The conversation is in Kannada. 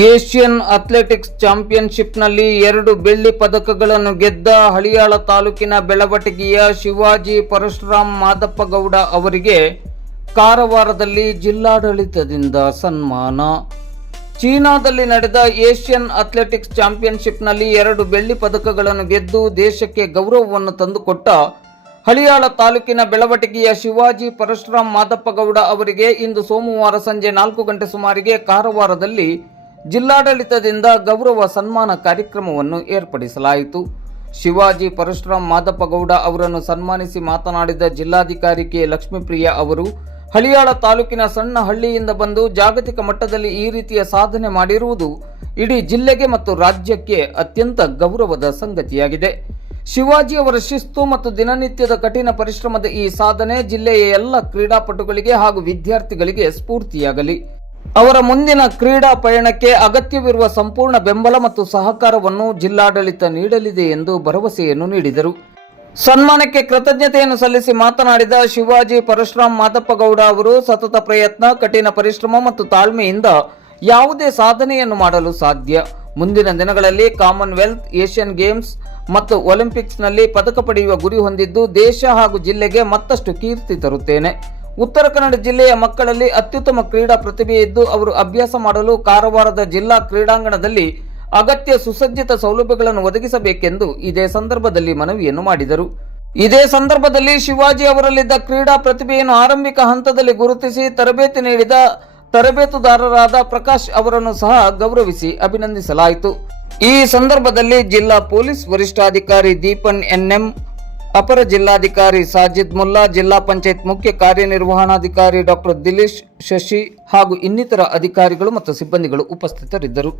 ಏಷ್ಯನ್ ಅಥ್ಲೆಟಿಕ್ಸ್ ಚಾಂಪಿಯನ್ಶಿಪ್ನಲ್ಲಿ 2 ಬೆಳ್ಳಿ ಪದಕಗಳನ್ನು ಗೆದ್ದ ಹಳಿಯಾಳ ತಾಲೂಕಿನ ಬೆಳವಟಗಿಯ ಶಿವಾಜಿ ಪರಶುರಾಮ್ ಮಾದಪ್ಪಗೌಡ ಅವರಿಗೆ ಕಾರವಾರದಲ್ಲಿ ಜಿಲ್ಲಾಡಳಿತದಿಂದ ಸನ್ಮಾನ. ಚೀನಾದಲ್ಲಿ ನಡೆದ ಏಷ್ಯನ್ ಅಥ್ಲೆಟಿಕ್ಸ್ ಚಾಂಪಿಯನ್ಶಿಪ್ನಲ್ಲಿ 2 ಬೆಳ್ಳಿ ಪದಕಗಳನ್ನು ಗೆದ್ದು ದೇಶಕ್ಕೆ ಗೌರವವನ್ನು ತಂದುಕೊಟ್ಟ ಹಳಿಯಾಳ ತಾಲೂಕಿನ ಬೆಳವಟಗಿಯ ಶಿವಾಜಿ ಪರಶುರಾಮ್ ಮಾದಪ್ಪಗೌಡ ಅವರಿಗೆ ಇಂದು ಸೋಮವಾರ ಸಂಜೆ 4 ಗಂಟೆ ಸುಮಾರಿಗೆ ಕಾರವಾರದಲ್ಲಿ ಜಿಲ್ಲಾಡಳಿತದಿಂದ ಗೌರವ ಸನ್ಮಾನ ಕಾರ್ಯಕ್ರಮವನ್ನು ಏರ್ಪಡಿಸಲಾಯಿತು. ಶಿವಾಜಿ ಪರಶುರಾಮ್ ಮಾದಪ್ಪಗೌಡ ಅವರನ್ನು ಸನ್ಮಾನಿಸಿ ಮಾತನಾಡಿದ ಜಿಲ್ಲಾಧಿಕಾರಿ ಕೆ. ಲಕ್ಷ್ಮೀಪ್ರಿಯ ಅವರು, ಹಳಿಯಾಳ ತಾಲೂಕಿನ ಸಣ್ಣ ಹಳ್ಳಿಯಿಂದ ಬಂದು ಜಾಗತಿಕ ಮಟ್ಟದಲ್ಲಿ ಈ ರೀತಿಯ ಸಾಧನೆ ಮಾಡಿರುವುದು ಇಡೀ ಜಿಲ್ಲೆಗೆ ಮತ್ತು ರಾಜ್ಯಕ್ಕೆ ಅತ್ಯಂತ ಗೌರವದ ಸಂಗತಿಯಾಗಿದೆ. ಶಿವಾಜಿ ಅವರ ಶಿಸ್ತು ಮತ್ತು ದಿನನಿತ್ಯದ ಕಠಿಣ ಪರಿಶ್ರಮದ ಈ ಸಾಧನೆ ಜಿಲ್ಲೆಯ ಎಲ್ಲ ಕ್ರೀಡಾಪಟುಗಳಿಗೆ ಹಾಗೂ ವಿದ್ಯಾರ್ಥಿಗಳಿಗೆ ಸ್ಫೂರ್ತಿಯಾಗಲಿ. ಅವರ ಮುಂದಿನ ಕ್ರೀಡಾ ಪಯಣಕ್ಕೆ ಅಗತ್ಯವಿರುವ ಸಂಪೂರ್ಣ ಬೆಂಬಲ ಮತ್ತು ಸಹಕಾರವನ್ನು ಜಿಲ್ಲಾಡಳಿತ ನೀಡಲಿದೆ ಎಂದು ಭರವಸೆಯನ್ನು ನೀಡಿದರು. ಸನ್ಮಾನಕ್ಕೆ ಕೃತಜ್ಞತೆಯನ್ನು ಸಲ್ಲಿಸಿ ಮಾತನಾಡಿದ ಶಿವಾಜಿ ಪರಶುರಾಮ್ ಮಾದಪ್ಪಗೌಡ ಅವರು, ಸತತ ಪ್ರಯತ್ನ, ಕಠಿಣ ಪರಿಶ್ರಮ ಮತ್ತು ತಾಳ್ಮೆಯಿಂದ ಯಾವುದೇ ಸಾಧನೆಯನ್ನು ಮಾಡಲು ಸಾಧ್ಯ. ಮುಂದಿನ ದಿನಗಳಲ್ಲಿ ಕಾಮನ್ವೆಲ್ತ್, ಏಷ್ಯನ್ ಗೇಮ್ಸ್ ಮತ್ತು ಒಲಿಂಪಿಕ್ಸ್ನಲ್ಲಿ ಪದಕ ಪಡೆಯುವ ಗುರಿ ಹೊಂದಿದ್ದು ದೇಶ ಹಾಗೂ ಜಿಲ್ಲೆಗೆ ಮತ್ತಷ್ಟು ಕೀರ್ತಿ ತರುತ್ತೇನೆ. ಉತ್ತರ ಕನ್ನಡ ಜಿಲ್ಲೆಯ ಮಕ್ಕಳಲ್ಲಿ ಅತ್ಯುತ್ತಮ ಕ್ರೀಡಾ ಪ್ರತಿಭೆ ಇದ್ದು ಅವರು ಅಭ್ಯಾಸ ಮಾಡಲು ಕಾರವಾರದ ಜಿಲ್ಲಾ ಕ್ರೀಡಾಂಗಣದಲ್ಲಿ ಅಗತ್ಯ ಸುಸಜ್ಜಿತ ಸೌಲಭ್ಯಗಳನ್ನು ಒದಗಿಸಬೇಕೆಂದು ಇದೇ ಸಂದರ್ಭದಲ್ಲಿ ಮನವಿಯನ್ನು ಮಾಡಿದರು. ಇದೇ ಸಂದರ್ಭದಲ್ಲಿ ಶಿವಾಜಿ ಅವರಲ್ಲಿದ್ದ ಕ್ರೀಡಾ ಪ್ರತಿಭೆಯನ್ನು ಆರಂಭಿಕ ಹಂತದಲ್ಲಿ ಗುರುತಿಸಿ ತರಬೇತಿ ನೀಡಿದ ತರಬೇತುದಾರರಾದ ಪ್ರಕಾಶ್ ಅವರನ್ನು ಸಹ ಗೌರವಿಸಿ ಅಭಿನಂದಿಸಲಾಯಿತು. ಈ ಸಂದರ್ಭದಲ್ಲಿ ಜಿಲ್ಲಾ ಪೊಲೀಸ್ ವರಿಷ್ಠಾಧಿಕಾರಿ ದೀಪನ್ ಎನ್ಎಂ, ಅಪರ ಜಿಲ್ಲಾಧಿಕಾರಿ ಸಾಜಿದ್ ಮುಲ್ಲಾ, ಜಿಲ್ಲಾ ಪಂಚಾಯತ್ ಮುಖ್ಯ ಕಾರ್ಯನಿರ್ವಹಣಾಧಿಕಾರಿ ಡಾಕ್ಟರ್ ದಿಲೀಶ್ ಶಶಿ ಹಾಗೂ ಇನ್ನಿತರ ಅಧಿಕಾರಿಗಳು ಮತ್ತು ಸಿಬ್ಬಂದಿಗಳು ಉಪಸ್ಥಿತರಿದ್ದರು.